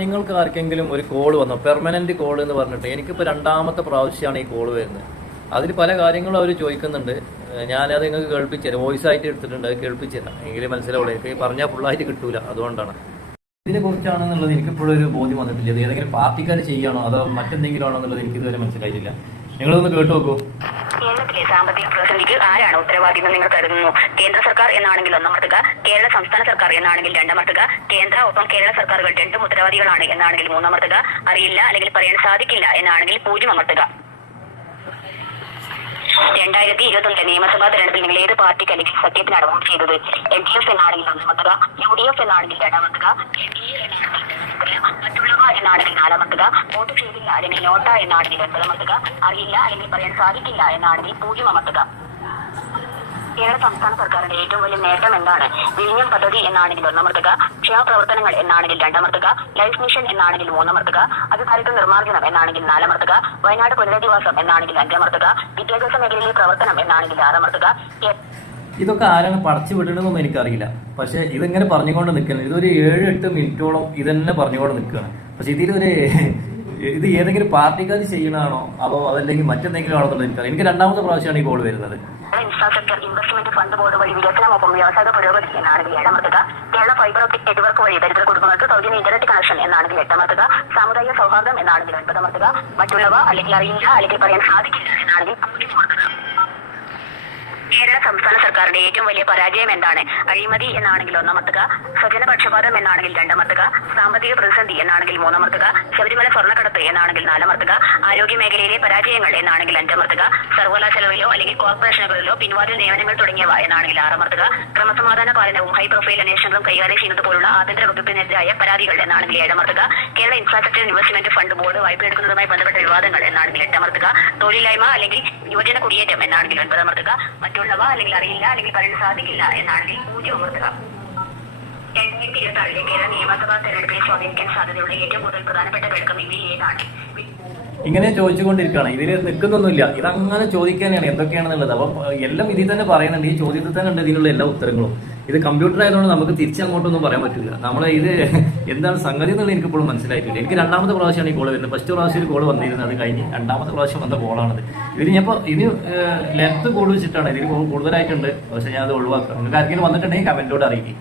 നിങ്ങൾക്ക് ആർക്കെങ്കിലും ഒരു കോൾ വന്നോ, പെർമനന്റ് കോൾ എന്ന് പറഞ്ഞിട്ട്? എനിക്കിപ്പോൾ രണ്ടാമത്തെ പ്രാവശ്യമാണ് ഈ കോൾ വരുന്നത്. അതിൽ പല കാര്യങ്ങളും അവർ ചോദിക്കുന്നുണ്ട്. ഞാനത് നിങ്ങൾക്ക് കേൾപ്പിച്ചുതരാം, വോയിസ് ആയിട്ട് എടുത്തിട്ടുണ്ട്, അത് കേൾപ്പിച്ചുതരാം. എങ്കിലും മനസ്സിലാവുള്ളൂ. എനിക്ക് പറഞ്ഞാൽ ഫുള്ളായിട്ട് കിട്ടൂല, അതുകൊണ്ടാണ്. ഇതിനെ കുറിച്ചാണെന്നുള്ളത് എനിക്കിപ്പോഴും ഒരു ബോധ്യം വന്നിട്ടില്ല. ഇത് ഏതെങ്കിലും പാർട്ടിക്കാർ ചെയ്യാണോ അതോ മറ്റെന്തെങ്കിലും ആണോ എന്നുള്ളത് എനിക്ക് ഇതുവരെ മനസ്സിലായിട്ടില്ല. നിങ്ങളൊന്ന് കേട്ടു നോക്കൂ. കേരളത്തിലെ സാമ്പത്തിക പ്രതിസന്ധിക്ക് ആരാണ് ഉത്തരവാദി എന്ന് നിങ്ങൾ കരുതുന്നു? കേന്ദ്ര സർക്കാർ എന്നാണെങ്കിൽ ഒന്നമർത്തുക, കേരള സംസ്ഥാന സർക്കാർ എന്നാണെങ്കിൽ രണ്ടമർത്തുക, കേന്ദ്ര ഒപ്പം കേരള സർക്കാരുകൾ രണ്ടും ഉത്തരവാദികളാണ് എന്നാണെങ്കിൽ മൂന്നമർത്തുക, അറിയില്ല അല്ലെങ്കിൽ പറയാൻ സാധിക്കില്ല എന്നാണെങ്കിൽ 0 അമർത്തുക. 2021 നിയമസഭാ തെരഞ്ഞെടുപ്പിൽ നിങ്ങൾ ഏത് പാർട്ടിക്ക് അല്ലെങ്കിൽ സത്യത്തിനാണ് വോട്ട് ചെയ്തത്? LDF എന്നാണെങ്കിൽ ഒന്നമർത്തുക, UDF എന്നാണെങ്കിൽ രണ്ടാമർത്തുക, NDA മറ്റുള്ളവ എന്നാണെങ്കിൽ 4 അമർത്തുക, വോട്ട് ചെയ്തില്ല അല്ലെങ്കിൽ നോട്ട എന്നാണെങ്കിൽ 9 അമർത്തുക, അറിയില്ല അല്ലെങ്കിൽ പറയാൻ സാധിക്കില്ല എന്നാണെങ്കിൽ 0 അമർത്തുക. കേരള സംസ്ഥാന സർക്കാരിന്റെ ഏറ്റവും വലിയ നേട്ടം എന്താണ്? വിഴിഞ്ഞം പദ്ധതി എന്നാണെങ്കിൽ ഒന്നമർത്തുക, ക്ഷേമ പ്രവർത്തനങ്ങൾ എന്നാണെങ്കിൽ രണ്ടമർത്തുക, ലൈഫ് മിഷൻ എന്നാണെങ്കിൽ 3 അമർത്തുക, അതിദാരിദ്ര്യ നിർമ്മാർജ്ജനം എന്നാണെങ്കിൽ 4 അമർത്തുക, വയനാട് പുനരധിവാസം എന്നാണെങ്കിൽ 5 അമർത്തുക, വിദ്യാഭ്യാസ മേഖലയിലെ പ്രവർത്തനം എന്നാണെങ്കിൽ 6 അമർത്തുക. ഇതൊക്കെ ആരാണ് പടച്ചു വിടണമെന്നൊന്നും എനിക്കറിയില്ല. പക്ഷെ ഇതിങ്ങനെ പറഞ്ഞുകൊണ്ട് നിൽക്കുന്നത്, ഇതൊരു 7-8 മിനിറ്റോളം ഇതന്നെ പറഞ്ഞുകൊണ്ട് നിൽക്കുകയാണ്. പക്ഷെ ഇത് ഏതെങ്കിലും പാർട്ടിക്കാർ ചെയ്യണതാണോ അതോ അതല്ലെങ്കിൽ മറ്റെന്തെങ്കിലും ആണോ എന്നുള്ളത് എനിക്കറിയാം. എനിക്ക് രണ്ടാമത്തെ പ്രാവശ്യമാണ് ഈ കോൾ വരുന്നത്. ഇൻഫ്രാസ്ട്രക്ചർ ഇൻവെസ്റ്റ്മെന്റ് ഫണ്ട് ബോർഡ് വഴി വികസനമൊപ്പം വ്യവസായ പുരോഗതി എന്നാണെങ്കിൽ 7 അമർത്തുക, കേരള ഫൈബർ ഓപ്റ്റിക് നെറ്റ്വർക്ക് വഴി ദരിദ്ര കുടുംബങ്ങൾക്ക് സൗജന്യ ഇന്റർനെറ്റ് കണക്ഷൻ എന്നാണെങ്കിൽ 8 അമർത്തുക, സാമുദായിക സൗഹാർദ്ദം എന്നാണെങ്കിൽ 9 അമർത്തുക, മറ്റുള്ളവ അല്ലെങ്കിൽ അറിയില്ല അല്ലെങ്കിൽ പറയാൻ സാധിക്കില്ല എന്നാണെങ്കിൽ 5 അമർത്തുക. കേരള സംസ്ഥാന സർക്കാരിന്റെ ഏറ്റവും വലിയ പരാജയം എന്താണ്? അഴിമതി എന്നാണെങ്കിൽ 1 അമർത്തുക, സ്വജന പക്ഷപാതം എന്നാണെങ്കിൽ 2 അമർത്തുക, സാമ്പത്തിക പ്രതിസന്ധി എന്നാണെങ്കിൽ 3 അമർത്തുക, ശബരിമല സ്വർണ്ണക്കടത്ത് എന്നാണെങ്കിൽ 4 അമർത്തുക, ആരോഗ്യ മേഖലയിലെ പരാജയങ്ങൾ എന്നാണെങ്കിൽ 5 അമർത്തുക, സർവകലാശാലകളിലോ അല്ലെങ്കിൽ കോർപ്പറേഷനുകളിലോ പിൻവാതിൽ നിയമനങ്ങൾ തുടങ്ങിയവ എന്നാണെങ്കിൽ 6 അമർത്തുക, ക്രമസമാധാന പാലനവും ഹൈ പ്രൊഫൈൽ അന്വേഷണങ്ങളും കൈകാര്യം ചെയ്യുന്നത് പോലുള്ള ആഭ്യന്തര വകുപ്പിനെതിരായ പരാതികൾ എന്നാണെങ്കിൽ 7 അമർത്തുക, Kerala infrastructure investment fund board വായ്പ എടുക്കുന്നതുമായി ബന്ധപ്പെട്ട വിവാദങ്ങൾ എന്നാണെങ്കിൽ 8 അമർത്തുക, തൊഴിലില്ലായ്മ അല്ലെങ്കിൽ യുവജന കുടിയേറ്റം എന്നാണെങ്കിൽ 9 അമർത്തുക, മറ്റുള്ളവ അല്ലെങ്കിൽ അറിയില്ല അല്ലെങ്കിൽ പറയാൻ സാധിക്കില്ല എന്നാണെങ്കിൽ 0 അമർത്തുക. 2026 കേരള നിയമസഭാ തെരഞ്ഞെടുപ്പിനെ സ്വാധീനിക്കാൻ സാധ്യതയുള്ള ഏറ്റവും കൂടുതൽ പ്രധാനപ്പെട്ട ഘടകം ഇവയിൽ ഏതാണ്? ഇങ്ങനെ ചോദിച്ചുകൊണ്ടിരിക്കുകയാണ്. ഇതിൽ നിൽക്കുന്നൊന്നുമില്ല, ഇതങ്ങനെ ചോദിക്കാനാണ് എന്തൊക്കെയാണെന്നുള്ളത്. അപ്പം എല്ലാം ഇതിൽ തന്നെ പറയുന്നുണ്ട്. ഈ ചോദ്യത്തിൽ തന്നെ ഉണ്ട് ഇതിനുള്ള എല്ലാ ഉത്തരങ്ങളും. ഇത് കമ്പ്യൂട്ടർ ആയതുകൊണ്ട് നമുക്ക് തിരിച്ചങ്ങോട്ടൊന്നും പറയാൻ പറ്റില്ല. ഇത് എന്താണ് സംഗതി എന്നുള്ളത് എനിക്കിപ്പോഴും മനസ്സിലായിട്ടില്ല. എനിക്ക് രണ്ടാമത്തെ പ്രാവശ്യമാണ് ഈ കോൾ വരുന്നത്. ഫസ്റ്റ് പ്രാവശ്യം ഒരു കോൾ വന്നിരുന്നത്, അത് കഴിഞ്ഞ് രണ്ടാമത്തെ പ്രാവശ്യം വന്ന കോളാണത്. ഇതിന് ലെങ്ത് കൂടുതൽ വെച്ചിട്ടാണ്, ഇതിൽ കൂടുതലായിട്ടുണ്ട്. പക്ഷേ ഞാൻ അത് ഒഴിവാക്കാം. നിങ്ങൾക്ക് ആർക്കെങ്കിലും വന്നിട്ടുണ്ടെങ്കിൽ കമന്റിലൂടെ അറിയിക്കും.